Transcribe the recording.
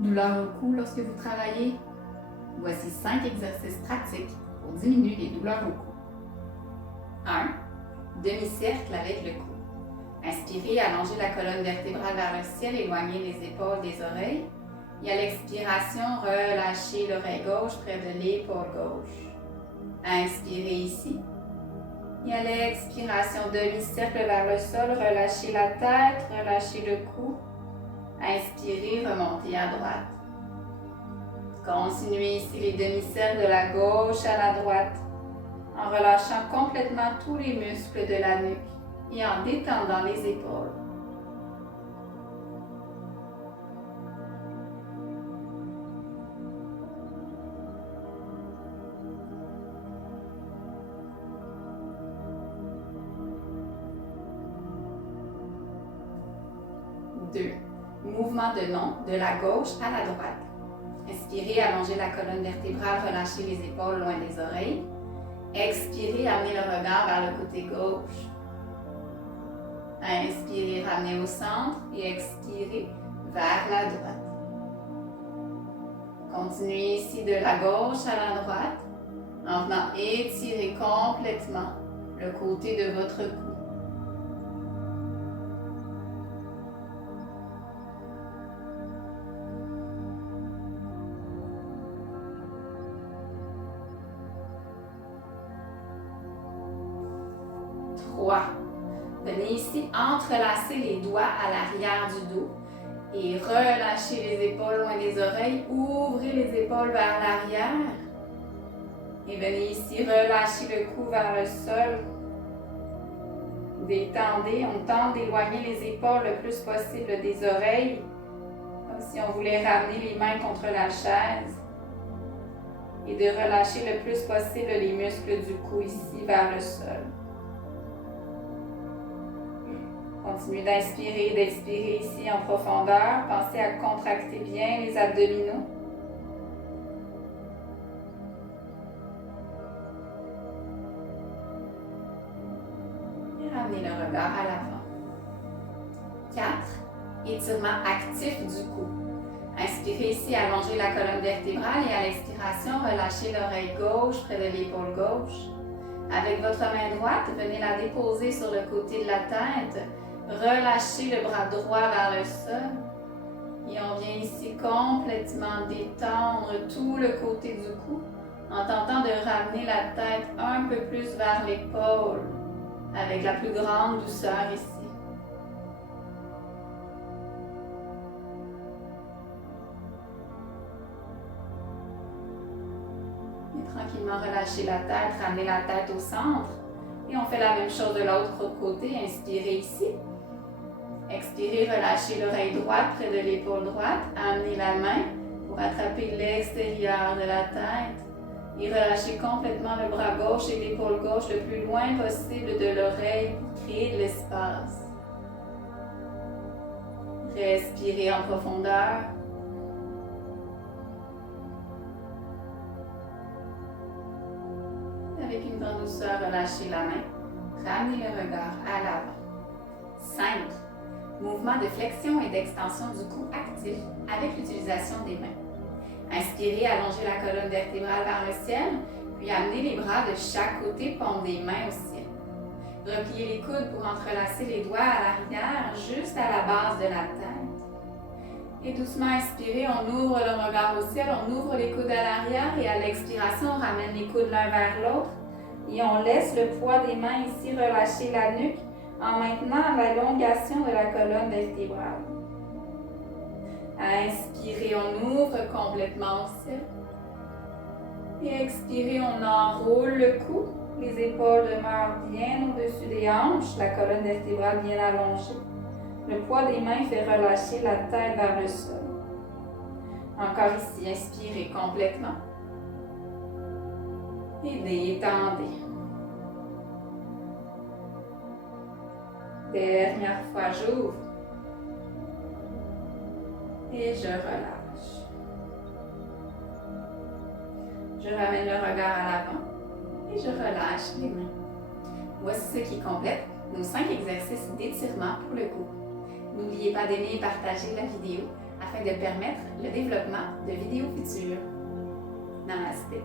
Douleur au cou lorsque vous travaillez? Voici 5 exercices pratiques pour diminuer les douleurs au cou. 1. Demi-cercle avec le cou. Inspirez, allongez la colonne vertébrale vers le ciel, éloignez les épaules des oreilles. Et à l'expiration, relâchez l'oreille gauche près de l'épaule gauche. Inspirez ici. Et à l'expiration, demi-cercle vers le sol, relâchez la tête, relâchez le cou. Inspirez, remontez à droite. Continuez ici les demi-cercles de la gauche à la droite, en relâchant complètement tous les muscles de la nuque et en détendant les épaules. Deux. Mouvement de nom de la gauche à la droite. Inspirez, allongez la colonne vertébrale, relâchez les épaules loin des oreilles. Expirez, amenez le regard vers le côté gauche. Inspirez, ramenez au centre et expirez vers la droite. Continuez ici de la gauche à la droite en venant étirer complètement le côté de votre cou. 3. Venez ici entrelacer les doigts à l'arrière du dos et relâchez les épaules loin des oreilles. Ouvrez les épaules vers l'arrière. Et venez ici relâcher le cou vers le sol. Détendez, on tente d'éloigner les épaules le plus possible des oreilles, comme si on voulait ramener les mains contre la chaise. Et de relâcher le plus possible les muscles du cou ici vers le sol. Continuez d'inspirer et d'expirer ici en profondeur. Pensez à contracter bien les abdominaux. Et ramenez le regard à l'avant. 4. Étirement actif du cou. Inspirez ici, allongez la colonne vertébrale et à l'expiration, relâchez l'oreille gauche près de l'épaule gauche. Avec votre main droite, venez la déposer sur le côté de la tête. Relâchez le bras droit vers le sol. Et on vient ici complètement détendre tout le côté du cou en tentant de ramener la tête un peu plus vers l'épaule avec la plus grande douceur ici. Et tranquillement relâchez la tête, ramenez la tête au centre. Et on fait la même chose de l'autre côté. Inspirez ici. Expirez, relâchez l'oreille droite près de l'épaule droite. Amenez la main pour attraper l'extérieur de la tête. Et relâchez complètement le bras gauche et l'épaule gauche le plus loin possible de l'oreille pour créer de l'espace. Respirez en profondeur. Avec une grande douceur, relâchez la main. Ramenez le regard à l'avant. 5. Mouvement de flexion et d'extension du cou actif avec l'utilisation des mains. Inspirez, allongez la colonne vertébrale vers le ciel, puis amenez les bras de chaque côté, paume des mains au ciel. Repliez les coudes pour entrelacer les doigts à l'arrière, juste à la base de la tête. Et doucement inspirez, on ouvre le regard au ciel, on ouvre les coudes à l'arrière et à l'expiration, on ramène les coudes l'un vers l'autre. Et on laisse le poids des mains ici relâcher la nuque en maintenant l'élongation de la colonne vertébrale. Inspirez, on ouvre complètement au ciel. Et expirez, on enroule le cou. Les épaules demeurent bien au-dessus des hanches, la colonne vertébrale bien allongée. Le poids des mains fait relâcher la tête vers le sol. Encore ici, inspirez complètement. Et détendez. Dernière fois, j'ouvre. Et je relâche. Je ramène le regard à l'avant. Et je relâche les mains. Voici ce qui complète nos 5 exercices d'étirement pour le cou. N'oubliez pas d'aimer et partager la vidéo afin de permettre le développement de vidéos futures. Namasté.